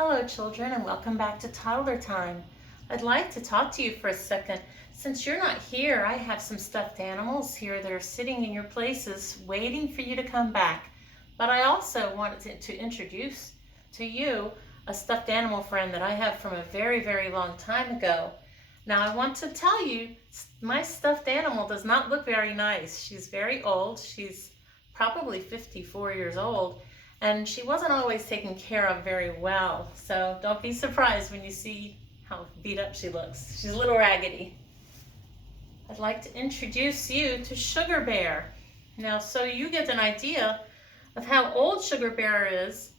Hello children, and welcome back to Toddler Time. I'd like to talk to you for a second. Since you're not here, I have some stuffed animals here that are sitting in your places waiting for you to come back. But I also wanted to introduce to you a stuffed animal friend that I have from a very, very long time ago. Now I want to tell you, my stuffed animal does not look very nice. She's very old. She's probably 54 years old. And she wasn't always taken care of very well. So don't be surprised when you see how beat up she looks. She's a little raggedy. I'd like to introduce you to Sugar Bear. Now, so you get an idea of how old Sugar Bear is,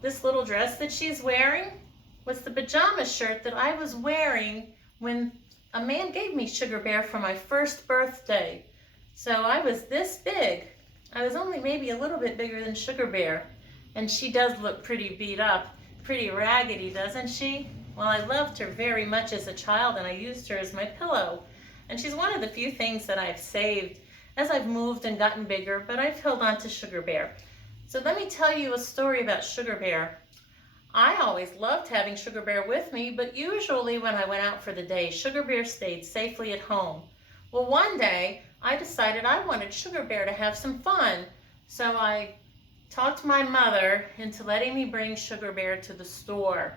this little dress that she's wearing was the pajama shirt that I was wearing when a man gave me Sugar Bear for my first birthday. So I was this big. I was only maybe a little bit bigger than Sugar Bear, and she does look pretty beat up, pretty raggedy, doesn't she? Well, I loved her very much as a child, and I used her as my pillow. And she's one of the few things that I've saved as I've moved and gotten bigger, but I've held on to Sugar Bear. So let me tell you a story about Sugar Bear. I always loved having Sugar Bear with me, but usually when I went out for the day, Sugar Bear stayed safely at home. Well, one day, I decided I wanted Sugar Bear to have some fun. So I talked my mother into letting me bring Sugar Bear to the store.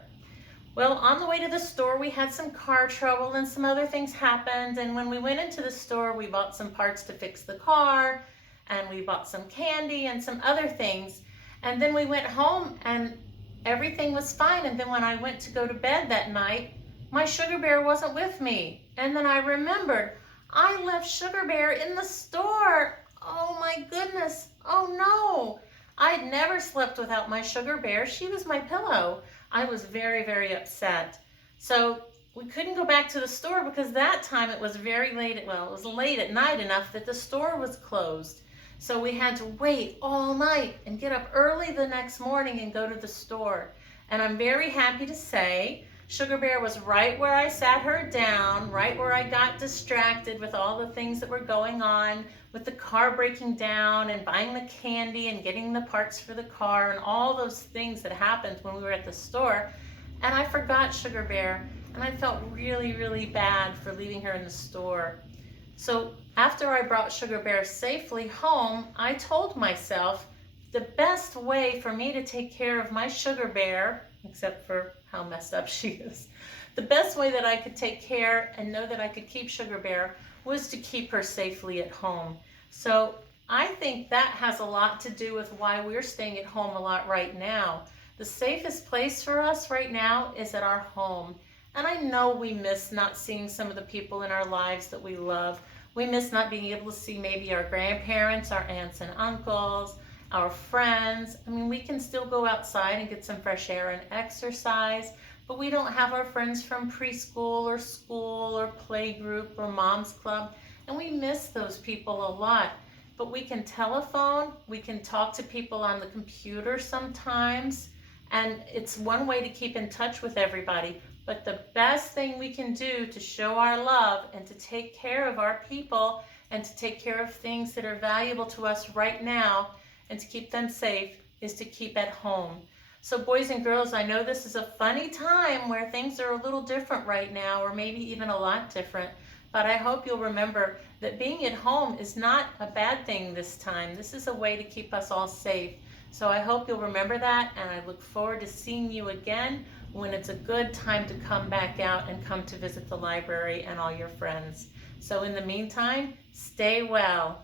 Well, on the way to the store, we had some car trouble and some other things happened. And when we went into the store, we bought some parts to fix the car, and we bought some candy and some other things. And then we went home and everything was fine. And then when I went to go to bed that night, my Sugar Bear wasn't with me. And then I remembered, I left Sugar Bear in the store. Oh my goodness. Oh no. I'd never slept without my Sugar Bear. She was my pillow. I was very, very upset. So we couldn't go back to the store because that time it was very late. Well, it was late at night enough that the store was closed. So we had to wait all night and get up early the next morning and go to the store. And I'm very happy to say Sugar Bear was right where I sat her down, right where I got distracted with all the things that were going on, with the car breaking down and buying the candy and getting the parts for the car and all those things that happened when we were at the store. And I forgot Sugar Bear, and I felt really, really bad for leaving her in the store. So after I brought Sugar Bear safely home, I told myself the best way for me to take care of my Sugar Bear, except for how messed up she is, the best way that I could take care and know that I could keep Sugar Bear was to keep her safely at home. So I think that has a lot to do with why we're staying at home a lot right now. The safest place for us right now is at our home. And I know we miss not seeing some of the people in our lives that we love. We miss not being able to see maybe our grandparents, our aunts and uncles, our friends. I mean, we can still go outside and get some fresh air and exercise, but we don't have our friends from preschool or school or playgroup or mom's club, and we miss those people a lot. But we can telephone, we can talk to people on the computer sometimes, and it's one way to keep in touch with everybody. But the best thing we can do to show our love and to take care of our people and to take care of things that are valuable to us right now and to keep them safe is to keep at home. So boys and girls, I know this is a funny time where things are a little different right now, or maybe even a lot different, but I hope you'll remember that being at home is not a bad thing this time. This is a way to keep us all safe. So I hope you'll remember that, and I look forward to seeing you again when it's a good time to come back out and come to visit the library and all your friends. So in the meantime, stay well.